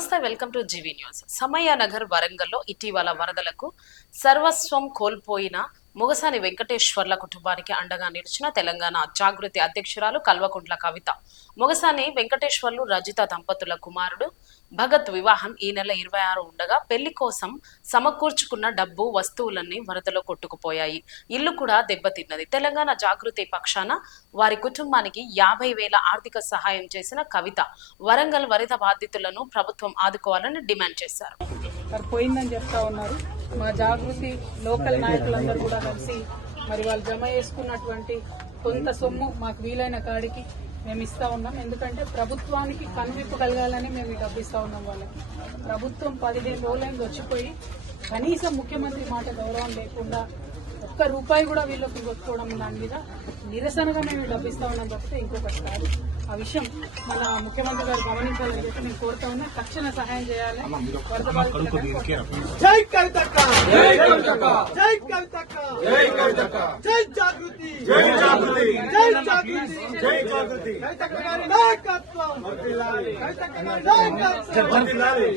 నమస్తే welcome to GV news. Samayanagar వరంగల్లో ఇటీవల వరదలకు సర్వస్వం కోల్పోయిన ముగసాని వెంకటేశ్వర్ల కుటుంబానికి అండగా నిలిచిన తెలంగాణ జాగృతి అధ్యక్షురాలు కల్వకుంట్ల కవిత. ముగసాని వెంకటేశ్వర్లు రజిత దంపతుల కుమారుడు. భగత్ వివాహం ఈ నెల ఇరవై ఆరు ఉండగా పెళ్ళి కోసం సమకూర్చుకున్న డబ్బు వస్తువులన్నీ వరదలో కొట్టుకుపోయాయి. ఇల్లు కూడా దెబ్బతిన్నది. తెలంగాణ జాగృతి పక్షాన వారి కుటుంబానికి యాభై వేల ఆర్థిక సహాయం చేసిన కవిత వరంగల్ వరద బాధితులను ప్రభుత్వం ఆదుకోవాలని డిమాండ్ చేశారు. మరి పోయిందని చెప్తా ఉన్నారు. మా జాగృతి లోకల్ నాయకులందరూ కూడా కలిసి మరి వాళ్ళు జమ చేసుకున్నటువంటి కొంత సొమ్ము మాకు వీలైన కాడికి మేము ఇస్తా ఉన్నాం. ఎందుకంటే ప్రభుత్వానికి కనువిప్పు కలగాలని మేము ఈ డబ్బు ఇస్తా ఉన్నాం వాళ్ళకి. ప్రభుత్వం పదిహేను రోజులైంది వచ్చిపోయి కనీసం ముఖ్యమంత్రి మాట గౌరవం లేకుండా ఒక్క రూపాయి కూడా వీళ్ళకి కొట్టుకోవడం దాని మీద నిరసనగా మేము ఈ డబ్బు ఇస్తా ఉన్నాం తప్పితే ఇంకొకటి కాదు. ఆ విషయం మన ముఖ్యమంత్రి గారు గమనించాలని చెప్పి నేను కోరుతా ఉన్నా. తక్షణ సహాయం చేయాలి. జై కవితక్క! జై కవితక్క! జై కవితక్క! జై కవితక్క! జై జాగృతి! జై జాగృతి! జై జాగృతి! జై జాగృతి! కవితక్క గారి నాయకత్వం! వర్ధిల్లాలి కవితక్క గారి నాయకత్వం! వర్ధిల్లాలి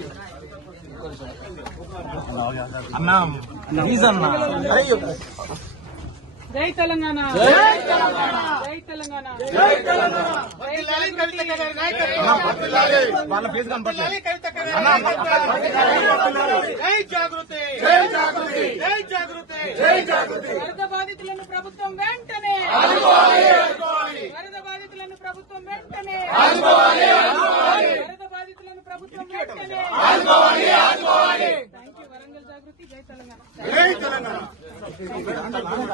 అన్నా. ప్లీజ్ అన్నా. జై తెలంగాణ. జై తెలంగాణ. జై తెలంగాణ. జై తెలంగాణ వర్ధిల్లాలి కవితక్క గారి నాయకత్వం వర్ధిల్లాలి వాళ్ళ ఫేస్ కనపడలేదు. కవితక్క గారి నాయకత్వం జై జాగృతి. జై జాగృతి. జై జాగృతి. జై జాగృతి. వరద బాధితులను ప్రభుత్వం వెంటనే. వరద బాధితులను ప్రభుత్వం వెంటనే. ప్రభుత్వం వెంటనే థ్యాంక్ యూ వరంగల్ జాగృతి. జై తెలంగాణ. జై తెలంగాణ.